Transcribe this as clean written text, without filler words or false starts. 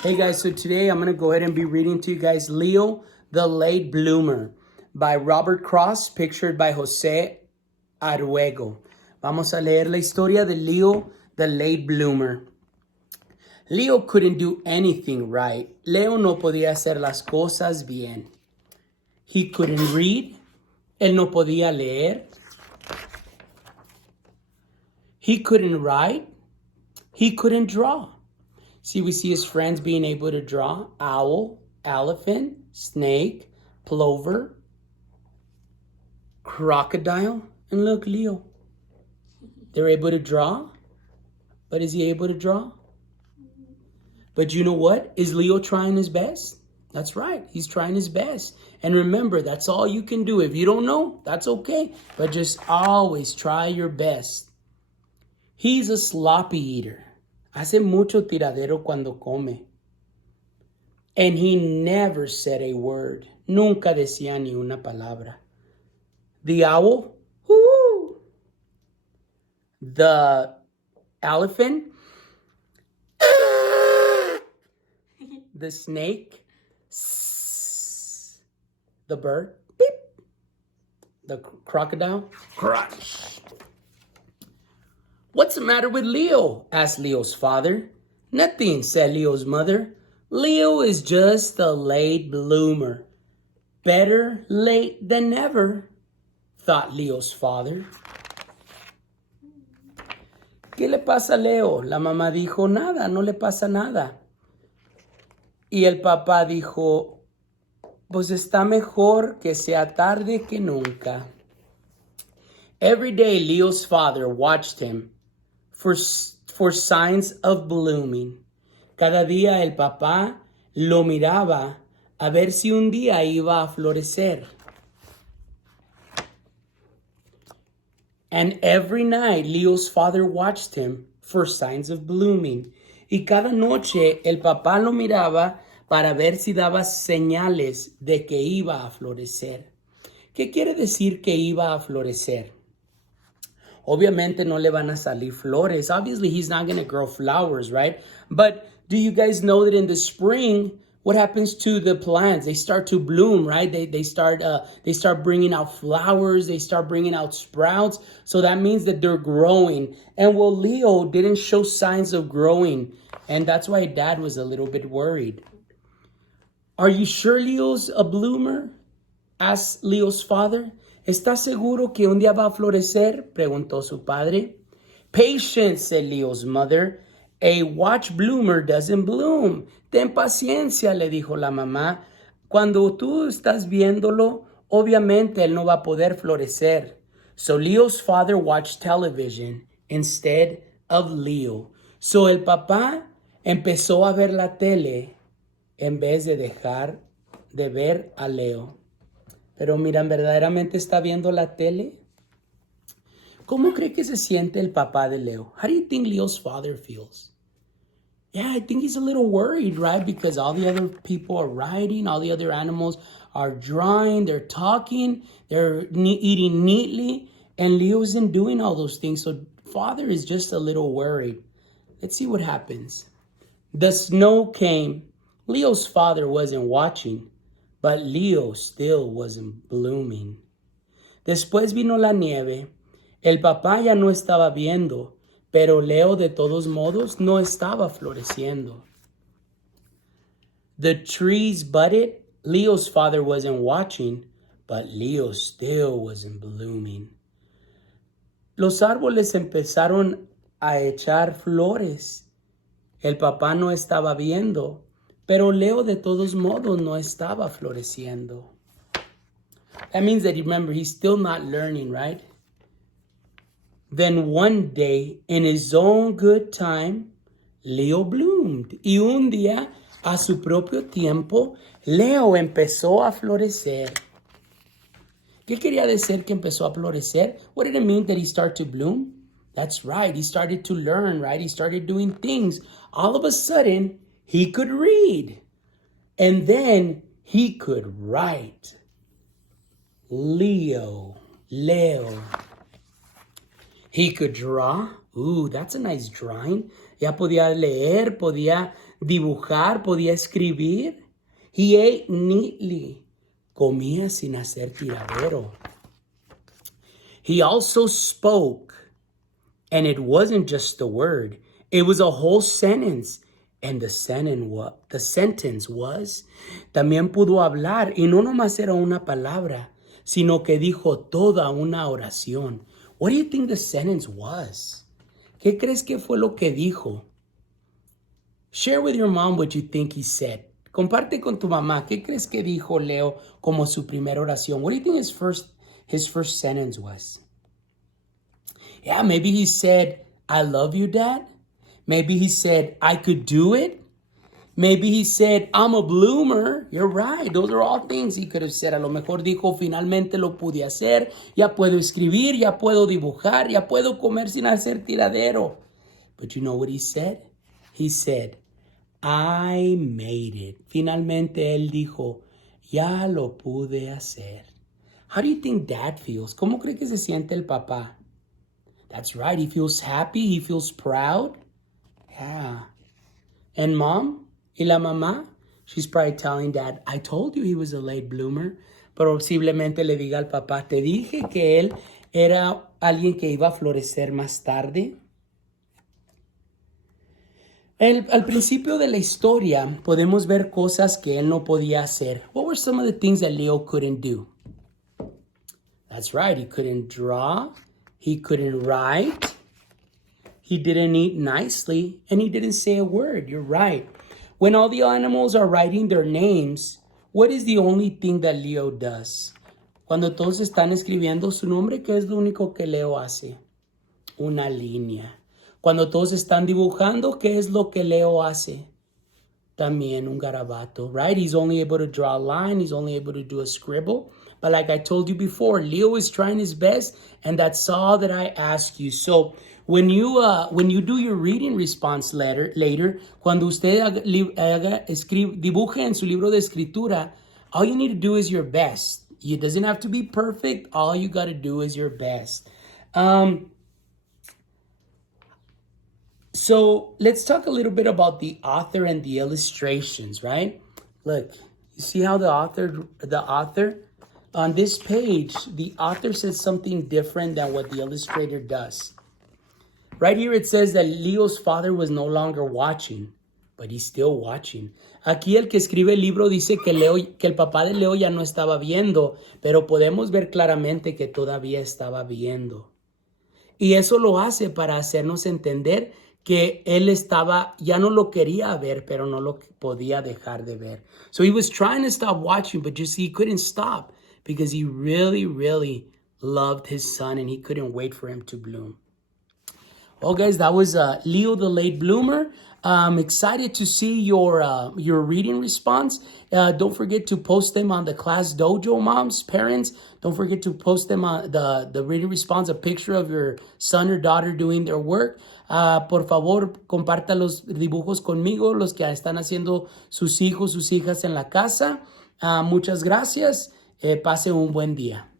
Hey guys, so today I'm going to go ahead and be reading to you guys Leo, the Late Bloomer by Robert Cross, pictured by Jose Aruego. Vamos a leer la historia de Leo, the Late Bloomer. Leo couldn't do anything right. Leo no podía hacer las cosas bien. He couldn't read. Él no podía leer. He couldn't write. He couldn't draw. See, we see his friends being able to draw. Owl, elephant, snake, plover, crocodile, and look, Leo. They're able to draw, but is he able to draw? But you know what? Is Leo trying his best? That's right, he's trying his best. And remember, that's all you can do. If you don't know, that's okay. But just always try your best. He's a sloppy eater. Hace mucho tiradero cuando come. And he never said a word. Nunca decía ni una palabra. The owl, whoo. The elephant, the snake, the bird, beep. The crocodile, crunch. What's the matter with Leo? Asked Leo's father. Nothing, said Leo's mother. Leo is just a late bloomer. Better late than never, thought Leo's father. ¿Qué le pasa a Leo? La mamá dijo, nada, no le pasa nada. Y el papá dijo, pues está mejor que sea tarde que nunca. Every day Leo's father watched him for signs of blooming. Cada día el papá lo miraba a ver si un día iba a florecer. And every night Leo's father watched him for signs of blooming. Y cada noche el papá lo miraba para ver si daba señales de que iba a florecer. ¿Qué quiere decir que iba a florecer? Obviamente no le van a salir flores. Obviously, he's not going to grow flowers, right? But do you guys know that in the spring, what happens to the plants? They start to bloom, right? They start bringing out flowers. They start bringing out sprouts. So that means that they're growing. And well, Leo didn't show signs of growing. And that's why Dad was a little bit worried. Are you sure Leo's a bloomer? Asked Leo's father. ¿Estás seguro que un día va a florecer? Preguntó su padre. Patience, said Leo's mother. A watch bloomer doesn't bloom. Ten paciencia, le dijo la mamá. Cuando tú estás viéndolo, obviamente él no va a poder florecer. So Leo's father watched television instead of Leo. So el papá empezó a ver la tele en vez de dejar de ver a Leo. Pero miran, ¿verdaderamente está viendo la tele? ¿Cómo cree que se siente el papá de Leo? How do you think Leo's father feels? Yeah, I think he's a little worried, right? Because all the other people are riding, all the other animals are drawing, they're talking, they're eating neatly, and Leo isn't doing all those things. So father is just a little worried. Let's see what happens. The snow came. Leo's father wasn't watching, but Leo still wasn't blooming. Después vino la nieve. El papá ya no estaba viendo, pero Leo de todos modos no estaba floreciendo. The trees budded. Leo's father wasn't watching, but Leo still wasn't blooming. Los árboles empezaron a echar flores. El papá no estaba viendo, pero Leo de todos modos no estaba floreciendo. That means that, remember, he's still not learning, right? Then one day, in his own good time, Leo bloomed. Y un día, a su propio tiempo, Leo empezó a florecer. ¿Qué quería decir que empezó a florecer? What did it mean that he started to bloom? That's right, he started to learn, right? He started doing things. All of a sudden, he could read. And then he could write. Leo. He could draw. Ooh, that's a nice drawing. Ya podía leer, podía dibujar, podía escribir. He ate neatly. Comía sin hacer tiradero. He also spoke, and it wasn't just a word. It was a whole sentence. And the sentence was, también pudo hablar, y no nomás era una palabra, sino que dijo toda una oración. What do you think the sentence was? ¿Qué crees que fue lo que dijo? Share with your mom what you think he said. Comparte con tu mamá. ¿Qué crees que dijo Leo como su primera oración? What do you think his first sentence was? Yeah, maybe he said, I love you, Dad. Maybe he said, I could do it. Maybe he said, I'm a bloomer. You're right. Those are all things he could have said. A lo mejor dijo, finalmente lo pude hacer. Ya puedo escribir, ya puedo dibujar, ya puedo comer sin hacer tiradero. But you know what he said? He said, I made it. Finalmente él dijo, ya lo pude hacer. How do you think Dad feels? ¿Cómo cree que se siente el papá? That's right. He feels happy. He feels proud. Yeah. And Mom? ¿Y la mamá? She's probably telling Dad, I told you he was a late bloomer. Pero posiblemente le diga al papá, te dije que él era alguien que iba a florecer más tarde. Al principio de la historia podemos ver cosas que él no podía hacer. What were some of the things that Leo couldn't do? That's right, he couldn't draw, he couldn't write, he didn't eat nicely, and he didn't say a word. You're right. When all the animals are writing their names, what is the only thing that Leo does? Cuando todos están escribiendo su nombre, ¿qué es lo único que Leo hace? Una línea. Cuando todos están dibujando, ¿qué es lo que Leo hace? También un garabato, right? He's only able to draw a line. He's only able to do a scribble. But like I told you before, Leo is trying his best, and that's all that I ask you. So when you do your reading response later, cuando usted dibuje en su libro de escritura, all you need to do is your best. It doesn't have to be perfect. All you got to do is your best. So let's talk a little bit about the author and the illustrations, right? Look, you see how the author, on this page, the author says something different than what the illustrator does. Right here it says that Leo's father was no longer watching, but he's still watching. Aquí el que escribe el libro dice que el papá de Leo ya no estaba viendo, pero podemos ver claramente que todavía estaba viendo. Y eso lo hace para hacernos entender que él ya no lo quería ver, pero no lo podía dejar de ver. So he was trying to stop watching, but you see, he couldn't stop because he really, really loved his son and he couldn't wait for him to bloom. Well, guys, that was Leo the Late Bloomer. I'm excited to see your reading response. Don't forget to post them on the Class Dojo, moms, parents. Don't forget to post them on the reading response, a picture of your son or daughter doing their work. Por favor, comparta los dibujos conmigo, los que están haciendo sus hijos, sus hijas en la casa. Muchas gracias. Pase un buen día.